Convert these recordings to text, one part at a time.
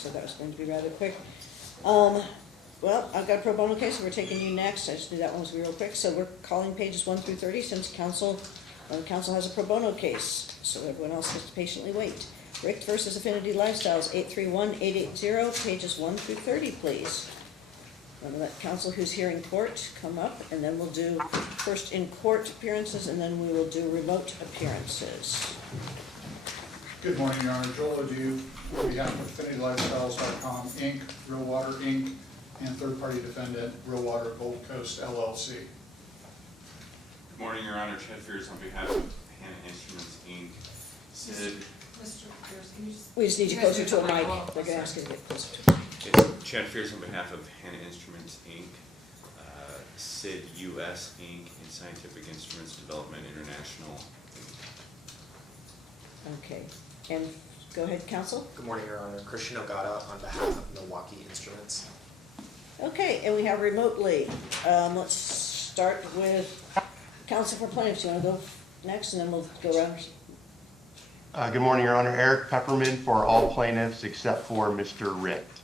so that was going to be rather quick. Well, I've got a pro bono case, so we're taking you next. I just knew that one was real quick. So we're calling pages 1 through 30 since council has a pro bono case, so everyone else has to patiently wait. Richt versus Affinity Lifestyles, 831-880, pages 1 through 30, please. I'm gonna let counsel who's here in court come up, and then we'll do first in court appearances, and then we will do remote appearances. Good morning, Your Honor. Joel Odou, on behalf of AffinityLifestyles.com, Inc., Real Water, Inc., and third-party defendant, Real Water Gold Coast, LLC. Good morning, Your Honor. Chad Fears on behalf of Hannah Instruments, Inc. Sid. Mr. Pierce, can you just... We just need you closer to a mic. Oh, They're gonna sorry. ask you to get closer to it. Okay. Chad Fears on behalf of Hannah Instruments, Inc., Sid US, Inc., and Scientific Instruments Development International, Inc. Okay, and go ahead, counsel. Good morning, Your Honor. Christian Ogata on behalf of Milwaukee Instruments. Okay, and we have remotely. Let's start with counsel for plaintiffs. You want to go next, and then we'll go around. Good morning, Your Honor. Eric Pepperman for all plaintiffs except for Mr. Richt.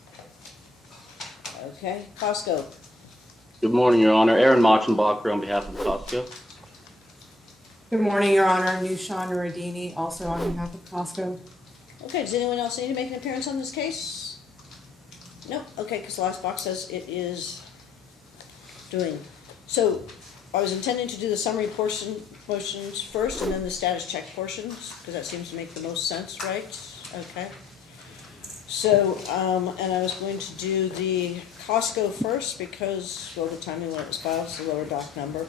Okay, Costco. Good morning, Your Honor. Aaron Machenbacher on behalf of Costco. Good morning, Your Honor. Noushan, Noureddini, also on behalf of Costco. Okay, does anyone else need to make an appearance on this case? No? Okay, because the last box says it is doing. So I was intending to do the summary portions first and then the status check portions, because that seems to make the most sense, right? Okay. So, and I was going to do the Costco first because, well, the timing when it was filed is the lower doc number,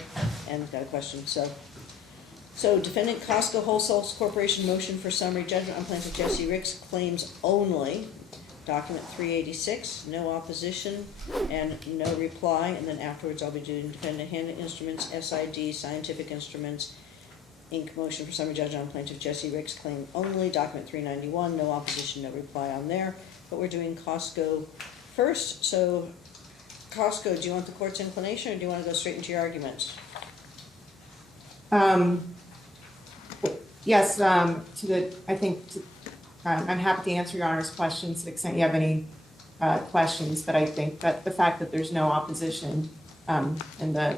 and I've got a question, So defendant Costco Wholesale Corporation motion for summary judgment on plaintiff Jesce Richt's claims only. Document 386, no opposition and no reply, and then afterwards I'll be doing defendant Hannah Instruments, SID, Scientific Instruments, Inc. motion for summary judgment on plaintiff Jesce Richt's claim only. Document 391, no opposition, no reply on there. But we're doing Costco first. So Costco, do you want the court's inclination or do you want to go straight into your arguments? Yes, I'm happy to answer Your Honor's questions to the extent you have any questions, but I think that the fact that there's no opposition in the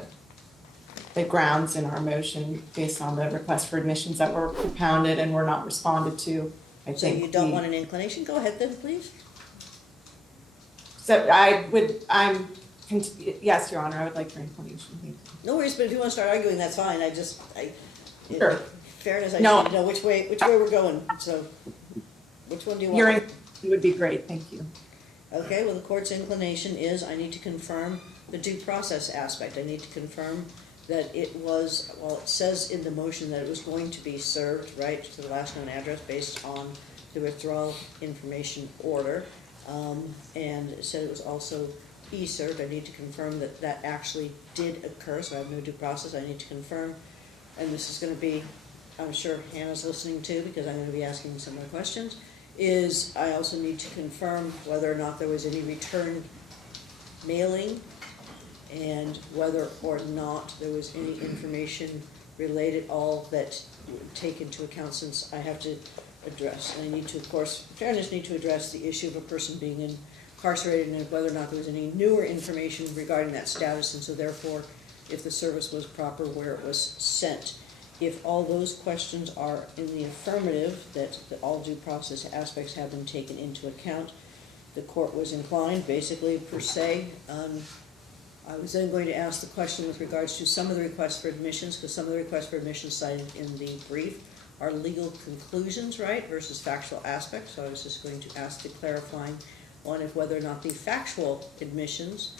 grounds in our motion based on the request for admissions that were propounded and were not responded to, I So think. you don't want an inclination? Go ahead then, please. So yes, Your Honor, I would like your inclination. Thank you. No worries, but if you want to start arguing, that's fine. Sure. Fairness, I No. just need to know which way we're going. So, which one do you want? Your inclination would be great, thank you. Okay, well, the court's inclination is I need to confirm the due process aspect. I need to confirm that it was, well, it says in the motion that it was going to be served, right, to the last known address based on the withdrawal information order. And it said it was also e-served. I need to confirm that that actually did occur, so I have no due process. I need to confirm, and this is going to be, I'm sure Hannah's listening too, because I'm going to be asking similar questions, is I also need to confirm whether or not there was any return mailing and whether or not there was any information related, all that would take into account, since I have to address, and I need to, of course, fairness, need to address the issue of a person being incarcerated and whether or not there was any newer information regarding that status, and so therefore, if the service was proper where it was sent. If all those questions are in the affirmative, that all due process aspects have been taken into account, the court was inclined, basically per se. I was then going to ask the question with regards to some of the requests for admissions, because some of the requests for admissions cited in the brief are legal conclusions, right, versus factual aspects. So I was just going to ask the clarifying one of whether or not the factual admissions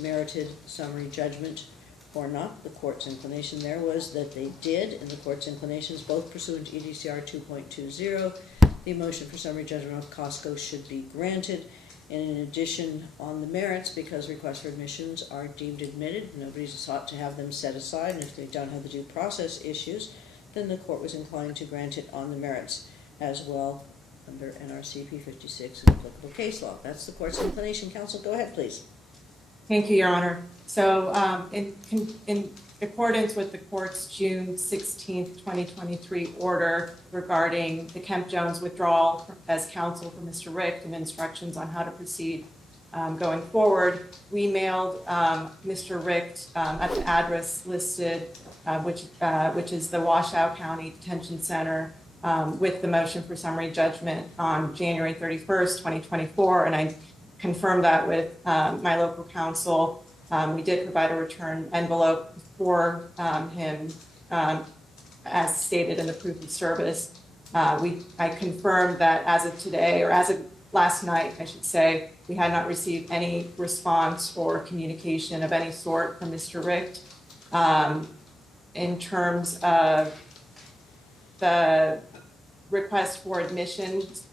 merited summary judgment or not. The court's inclination there was that they did, and the court's inclinations both pursuant to EDCR 2.20, the motion for summary judgment of Costco should be granted. And in addition, on the merits, because requests for admissions are deemed admitted, nobody's sought to have them set aside, and if they don't have the due process issues, then the court was inclined to grant it on the merits as well under NRCP 56 and applicable case law. That's the court's inclination. Counsel, go ahead, please. Thank you, Your Honor. So in accordance with the court's June 16th, 2023 order regarding the Kemp Jones withdrawal as counsel for Mr. Richt and instructions on how to proceed going forward, we mailed Mr. Richt at the address listed, which is the Washoe County Detention Center, with the motion for summary judgment on January 31st, 2024, and I confirmed that with my local counsel. We did provide a return envelope for him as stated in the proof of service. I confirmed that as of today, or as of last night, I should say, we had not received any response or communication of any sort from Mr. Richt. In terms of the request for admissions,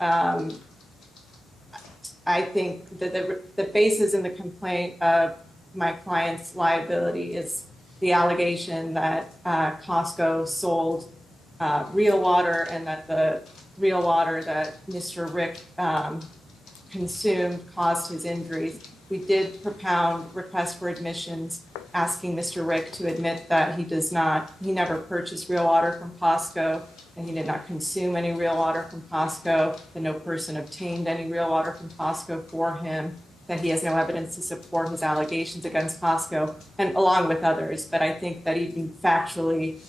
I think that the basis in the complaint of my client's liability is the allegation that Costco sold real water, and that the real water that Mr. Richt consumed caused his injuries. We did propound requests for admissions asking Mr. Richt to admit that he never purchased real water from Costco, and he did not consume any real water from Costco, that no person obtained any real water from Costco for him, that he has no evidence to support his allegations against Costco, and along with others. But I think that even factually,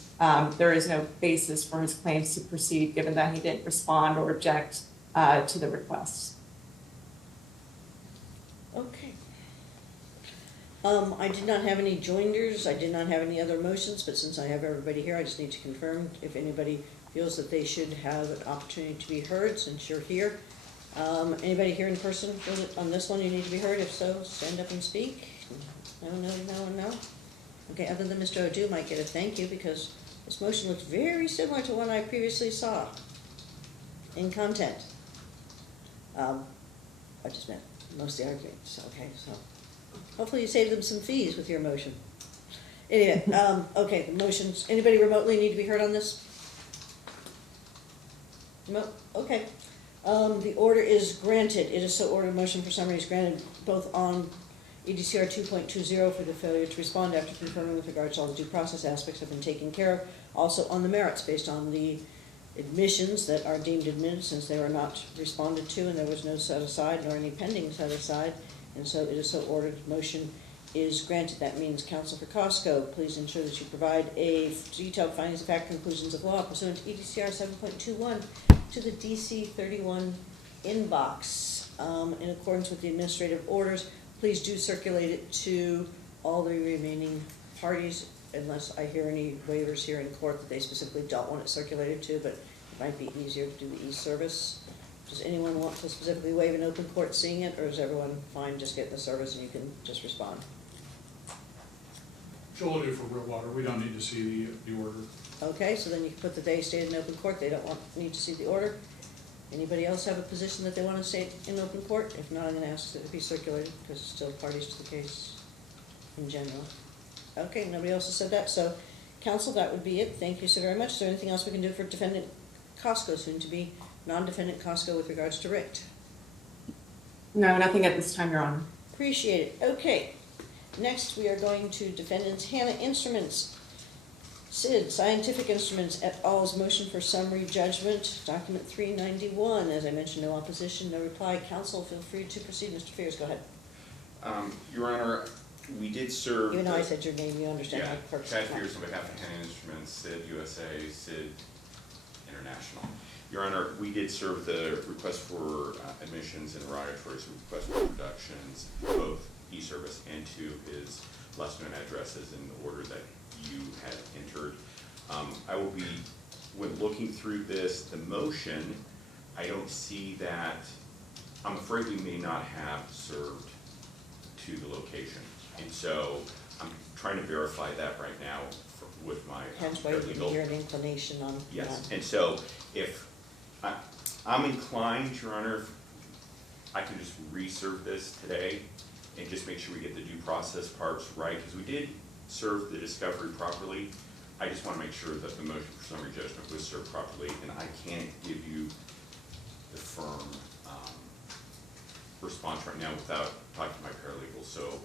there is no basis for his claims to proceed, given that he didn't respond or object to the requests. Okay. I did not have any joinders, I did not have any other motions, but since I have everybody here, I just need to confirm if anybody feels that they should have an opportunity to be heard, since you're here. Anybody here in person on this one, you need to be heard? If so, stand up and speak. No. Okay, other than Mr. Odou might get a thank you, because this motion looks very similar to one I previously saw in content. I just meant mostly arguments, okay, so hopefully you saved them some fees with your motion. Anyway, okay, the motions, anybody remotely need to be heard on this? No, okay. The order is granted. It is so ordered, motion for summary is granted both on EDCR 2.20 for the failure to respond after confirming with regards to all the due process aspects have been taken care of. Also on the merits based on the admissions that are deemed admitted, since they were not responded to and there was no set aside nor any pending set aside. And so it is so ordered, motion is granted. That means counsel for Costco, please ensure that you provide a detailed findings of fact, conclusions of law pursuant to EDCR 7.21 to the DC 31 inbox. In accordance with the administrative orders, please do circulate it to all the remaining parties, unless I hear any waivers here in court that they specifically don't want it circulated to, but it might be easier to do the e-service. Does anyone want to specifically waive an open court seeing it, or is everyone fine just getting the service and you can just respond? Joel Odou for real water, we don't need to see the order. Okay, so then you can put that they stated in open court, they don't need to see the order. Anybody else have a position that they want to state in open court? If not, I'm going to ask that it be circulated, because it's still parties to the case in general. Okay, nobody else has said that, so counsel, that would be it. Thank you so very much. Is there anything else we can do for defendant Costco, soon to be non-defendant Costco, with regards to Richt? No, nothing at this time, Your Honor. Appreciate it. Okay, next we are going to defendants Hannah Instruments, SID, Scientific Instruments et al.'s motion for summary judgment, document 391. As I mentioned, no opposition, no reply. Counsel, feel free to proceed. Mr. Fears, go ahead. Your Honor, we did serve. Even though I said your name, you understand Yeah, my purpose. Chad Fears on behalf of Hannah Instruments, SID USA, SID International. Your Honor, we did serve the request for admissions and interrogatories, request for introductions, both e-service and to his last known addresses in the order that you had entered. I will be, when looking through this, the motion, I don't see that, I'm afraid we may not have served to the location. And so I'm trying to verify that right now with my Hence why you didn't legal. hear an inclination on Yes, that. and so if, I'm inclined, Your Honor, if I can just reserve this today and just make sure we get the due process parts right, because we did serve the discovery properly. I just want to make sure that the motion for summary judgment was served properly, and I can't give you the firm response right now without talking to my paralegal. So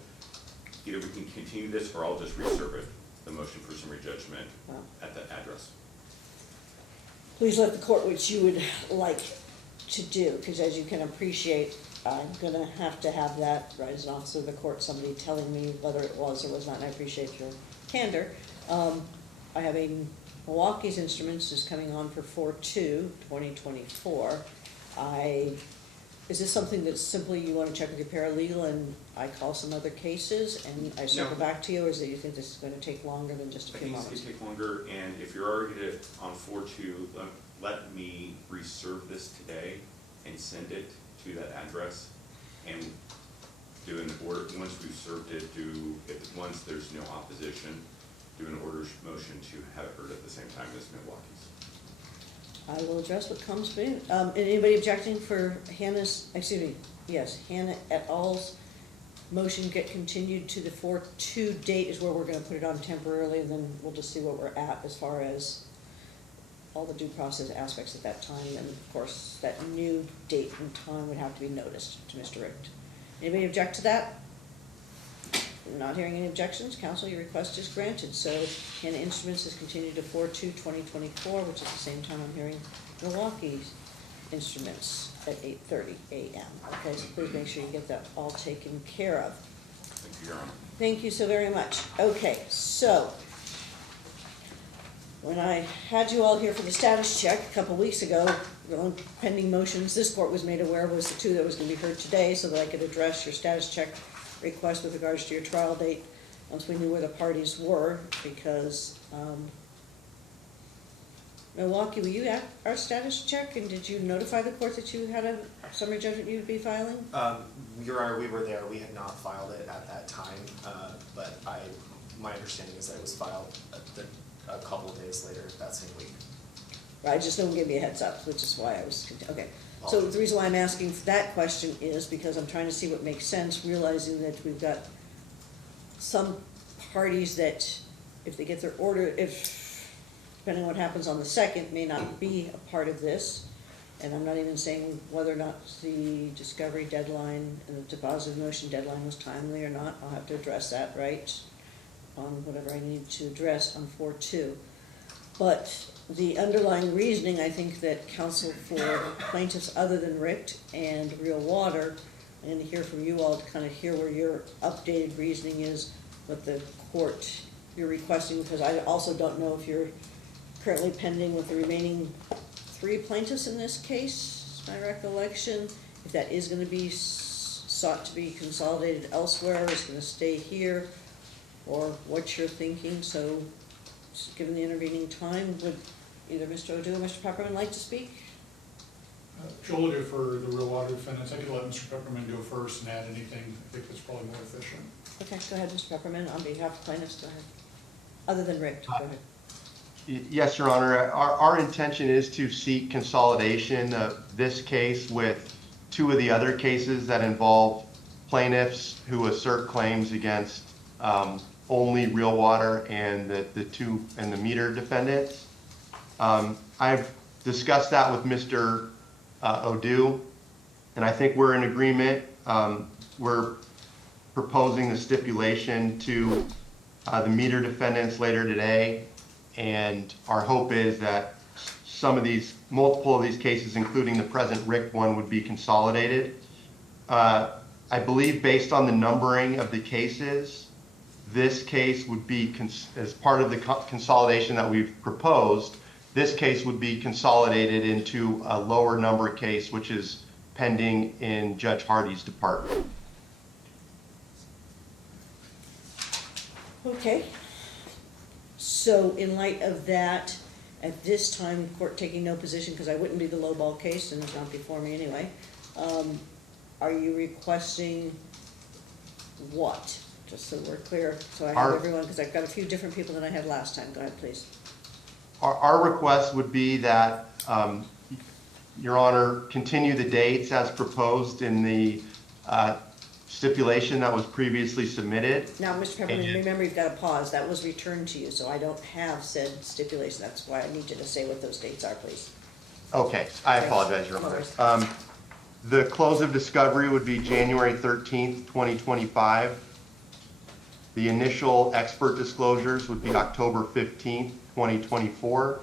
either we can continue this or I'll just reserve it, the motion for summary judgment at that address. Please let the court which you would like to do, because as you can appreciate, I'm gonna have to have that, right, as an officer of the court, somebody telling me whether it was or was not, and I appreciate your candor. I have a Milwaukee's Instruments is coming on for 4/2/2024. Is this something that simply you wanna check with your paralegal and I call some other cases and I circle back to you, or is it you think this is gonna take longer than just a I few think months? it's gonna take longer, and if you're already on 4/2, let me reserve this today and send it to that address and do an order, once we've served it, once there's no opposition, do an order motion to have it heard at the same time as Milwaukee's. I will address what comes to me. Anybody objecting for Hannah et al.'s motion get continued to the 4/2 date is where we're gonna put it on temporarily, and then we'll just see what we're at as far as all the due process aspects at that time, and of course, that new date and time would have to be noticed to Mr. Richt. Anybody object to that? Not hearing any objections, counsel, your request is granted. So Hannah Instruments is continued to 4/2/2024, which is the same time I'm hearing Milwaukee Instruments at 8:30 a.m. Okay, so please make sure you get that all taken care of. Thank you, Your Honor. Thank you so very much. Okay, so when I had you all here for the status check a couple weeks ago, the only pending motions this court was made aware of was the two that was gonna be heard today, so that I could address your status check request with regards to your trial date, once we knew where the parties were, because, Milwaukee, were you at our status check, and did you notify the court that you had a summary judgment you would be filing? Your Honor, we were there, we had not filed it at that time, but my understanding is that it was filed a couple of days later that same week. Right, just don't give me a heads up, which is why I was, okay. So the reason why I'm asking that question is because I'm trying to see what makes sense, realizing that we've got some parties that, if they get their order, depending on what happens on the 2nd, may not be a part of this. And I'm not even saying whether or not the discovery deadline and the deposit motion deadline was timely or not. I'll have to address that, right, on whatever I need to address on 4/2. But the underlying reasoning, I think that counsel for plaintiffs other than Richt and Real Water, and to hear from you all to kind of hear where your updated reasoning is, what the court you're requesting, because I also don't know if you're currently pending with the remaining 3 plaintiffs in this case, is my recollection. If that is gonna be sought to be consolidated elsewhere, or is gonna stay here, or what you're thinking. So given the intervening time, would either Mr. Odou or Mr. Pepperman like to speak? Joel will do for the real water defendants. I could let Mr. Pepperman go first and add anything. I think that's probably more efficient. Okay, go ahead, Mr. Pepperman, on behalf of plaintiffs, go ahead. Other than Rick, go ahead. Yes, Your Honor. Our intention is to seek consolidation of this case with 2 of the other cases that involve plaintiffs who assert claims against only Real Water and the meter defendants. I've discussed that with Mr. Odou, and I think we're in agreement. We're proposing the stipulation to the meter defendants later today, and our hope is that multiple of these cases, including the present Richt one, would be consolidated. I believe based on the numbering of the cases, this case would be, as part of the consolidation that we've proposed, this case would be consolidated into a lower number case, which is pending in Judge Hardy's department. Okay. So in light of that, at this time, court taking no position, because I wouldn't be the lowball case, and it's not before me anyway, are you requesting what? Just so we're clear, so I have everyone, because I've got a few different people than I had last time. Go ahead, please. Our request would be that, Your Honor, continue the dates as proposed in the stipulation that was previously submitted. Now, Mr. Pepperman, remember you've got to pause. That was returned to you, so I don't have said stipulation. That's why I need you to say what those dates are, please. Okay, I apologize, Your Honor. The close of discovery would be January 13th, 2025. The initial expert disclosures would be October 15th, 2024.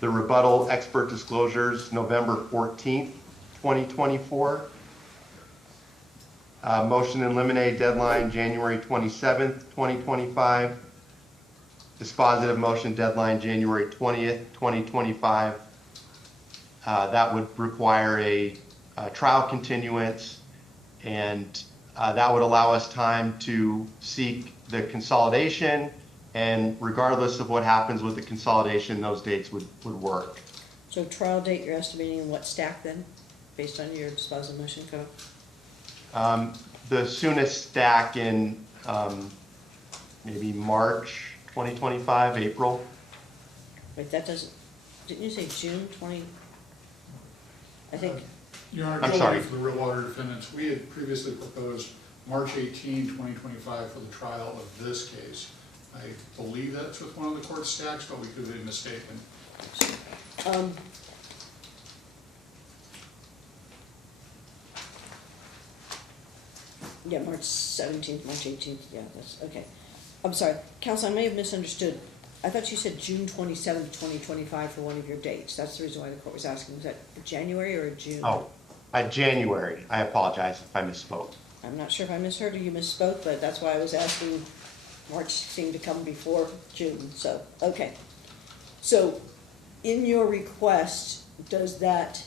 The rebuttal expert disclosures, November 14th, 2024. Motion in limine deadline, January 27th, 2025. Dispositive motion deadline, January 20th, 2025. That would require a trial continuance, and that would allow us time to seek the consolidation, and regardless of what happens with the consolidation, those dates would work. So trial date, you're estimating in what stack then, based on your dispositive motion code? The soonest stack in maybe March 2025, April. Wait, that doesn't, didn't you say June 20? I think, Your Honor, I'm sorry. for the real water defendants, we had previously proposed March 18, 2025 for the trial of this case. I believe that's with one of the court stacks, but we could be mistaken. yeah, March 17th, March 18th, yeah, that's, okay. I'm sorry, counsel, I may have misunderstood. I thought you said June 27th, 2025 for one of your dates. That's the reason why the court was asking. Was that January or June? Oh, January. I apologize if I misspoke. I'm not sure if I misheard or you misspoke, but that's why I was asking. March seemed to come before June, so, okay. So, in your request, does that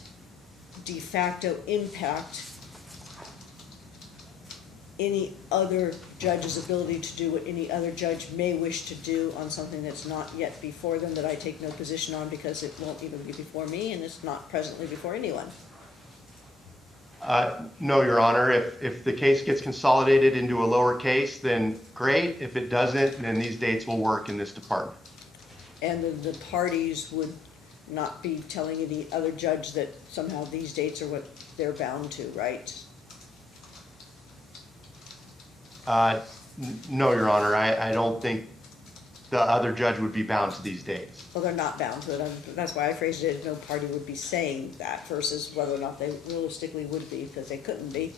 de facto impact any other judge's ability to do what any other judge may wish to do on something that's not yet before them, that I take no position on because it won't even be before me and it's not presently before anyone? No, Your Honor. If the case gets consolidated into a lower case, then great. If it doesn't, then these dates will work in this department. And the parties would not be telling any other judge that somehow these dates are what they're bound to, right? No, Your Honor. I don't think the other judge would be bound to these dates. Well, they're not bound to it. That's why I phrased it as no party would be saying that versus whether or not they realistically would be, because they couldn't be,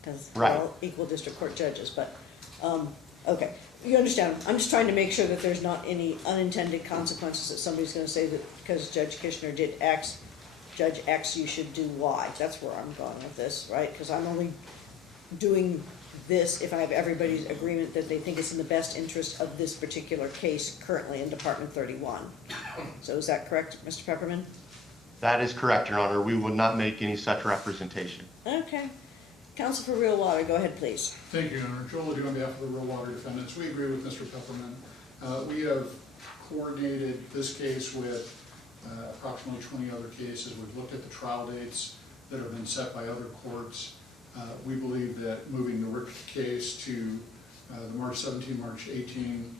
because they're all equal district court judges, but, okay. You understand, I'm just trying to make sure that there's not any unintended consequences that somebody's gonna say that because Judge Kishner did X, Judge X, you should do Y. That's where I'm going with this, right? Because I'm only doing this if I have everybody's agreement that they think it's in the best interest of this particular case currently in Department 31. So is that correct, Mr. Pepperman? That is correct, Your Honor. We would not make any such representation. Okay. Counsel for Real Water, go ahead, please. Thank you, Your Honor. Joel Odou on behalf of the real water defendants. We agree with Mr. Pepperman. We have coordinated this case with approximately 20 other cases. We've looked at the trial dates that have been set by other courts. We believe that moving the Richt case to the March 17, March 18,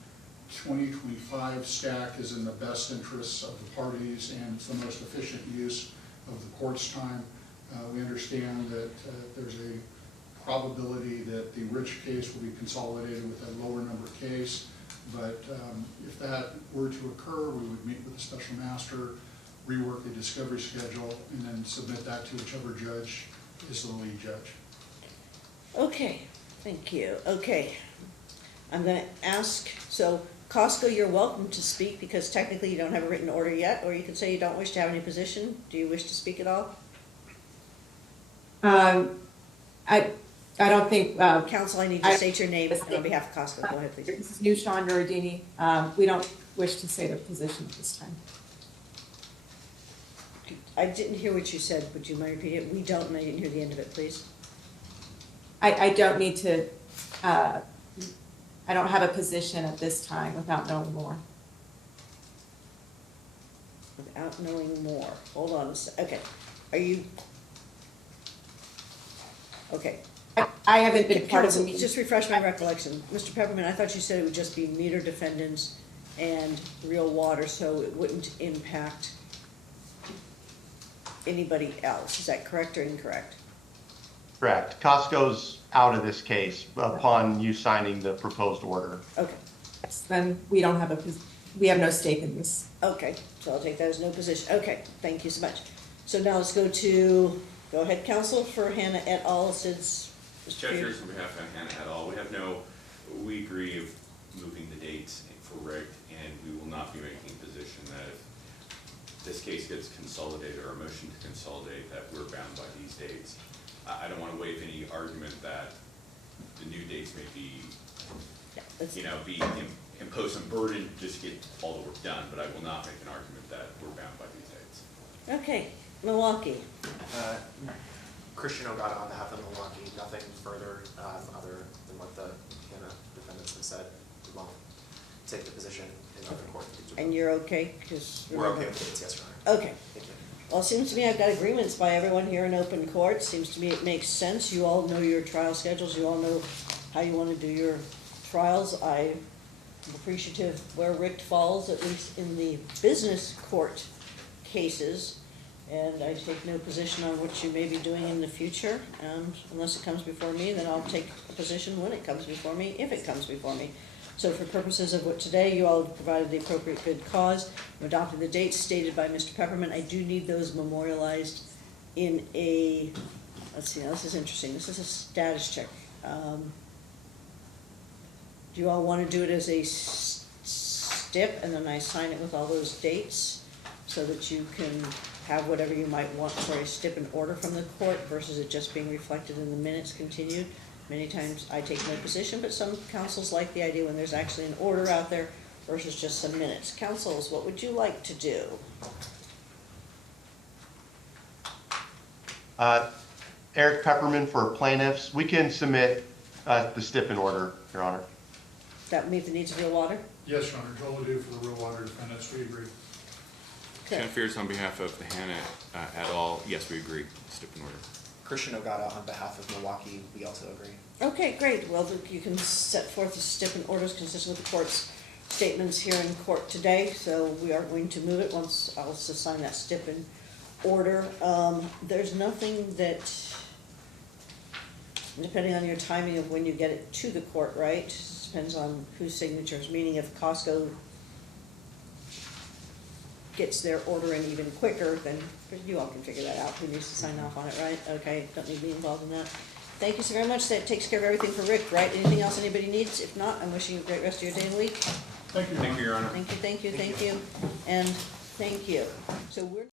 2025 stack is in the best interests of the parties and it's the most efficient use of the court's time. We understand that there's a probability that the Richt case will be consolidated with a lower number case, but if that were to occur, we would meet with the special master, rework the discovery schedule, and then submit that to whichever judge is the lead judge. Okay, thank you. Okay, I'm gonna ask, so Costco, you're welcome to speak because technically you don't have a written order yet, or you could say you don't wish to have any position. Do you wish to speak at all? I don't think, Counsel, I need to state your name on behalf of Costco. Go ahead, please. this is Noushan, Noureddini. We don't wish to say the position at this time. I didn't hear what you said. Would you mind repeating it? We don't, and I didn't hear the end of it, please. I don't need to, I don't have a position at this time without knowing more. Without knowing more. Hold on a sec. Okay. Are you? Okay. I haven't been part of the Counsel, meeting. just refresh my recollection. Mr. Pepperman, I thought you said it would just be meter defendants and real water, so it wouldn't impact anybody else. Is that correct or incorrect? Correct. Costco's out of this case upon you signing the proposed order. Okay. Then we don't have we have no stake in this. Okay, so I'll take that as no position. Okay, thank you so much. So now let's go ahead, counsel, for Hannah et al. Since Judges, on behalf of Hannah et al., we have no We agree of moving the dates for Richt, and we will not be making a position that if this case gets consolidated or a motion to consolidate, that we're bound by these dates. I don't want to waive any argument that the new dates may be, Yeah, let's- impose some burden to just get all the work done, but I will not make an argument that we're bound by these dates. Okay, Milwaukee. Christian Ogata on behalf of Milwaukee, nothing further other than what the defendants have said. We won't take the position in open court. And you're okay, because. We're okay with the dates, yes, Your Honor. Okay. Thank you. Well, it seems to me I've got agreements by everyone here in open court. Seems to me it makes sense. You all know your trial schedules. You all know how you want to do your trials. I'm appreciative where Richt falls, at least in the business court cases. And I take no position on what you may be doing in the future. And unless it comes before me, then I'll take a position when it comes before me, if it comes before me. So for purposes of what today, you all have provided the appropriate good cause, adopted the dates stated by Mr. Pepperman. I do need those memorialized in a, let's see, now this is interesting, this is a status check. Do you all want to do it as a stip, and then I sign it with all those dates, so that you can have whatever you might want for a stip and order from the court, versus it just being reflected in the minutes continued? Many times I take no position, but some councils like the idea when there's actually an order out there versus just some minutes. Councils, what would you like to do? Eric Pepperman for plaintiffs. We can submit the stip in order, Your Honor. That would meet the needs of real water? Yes, Your Honor, Joel Odou for the real water defendants, we agree. Okay. Ken Fears on behalf of the Hannah et al., yes, we agree, stip in order. Christian Ogata on behalf of Milwaukee, we also agree. Okay, great. Well, you can set forth the stip and orders consistent with the court's statements here in court today. So we are going to move it once I'll assign that stip and order. There's nothing that, depending on your timing of when you get it to the court, right? Depends on whose signatures, meaning if Costco gets their order in even quicker, then you all can figure that out, who needs to sign off on it, right? Okay, don't need to be involved in that. Thank you so very much. That takes care of everything for Rick, right? Anything else anybody needs? If not, I'm wishing you a great rest of your day and week. Thank you, Your Honor. Thank you, Your Honor. Thank you, thank you, thank you, and thank you. So we're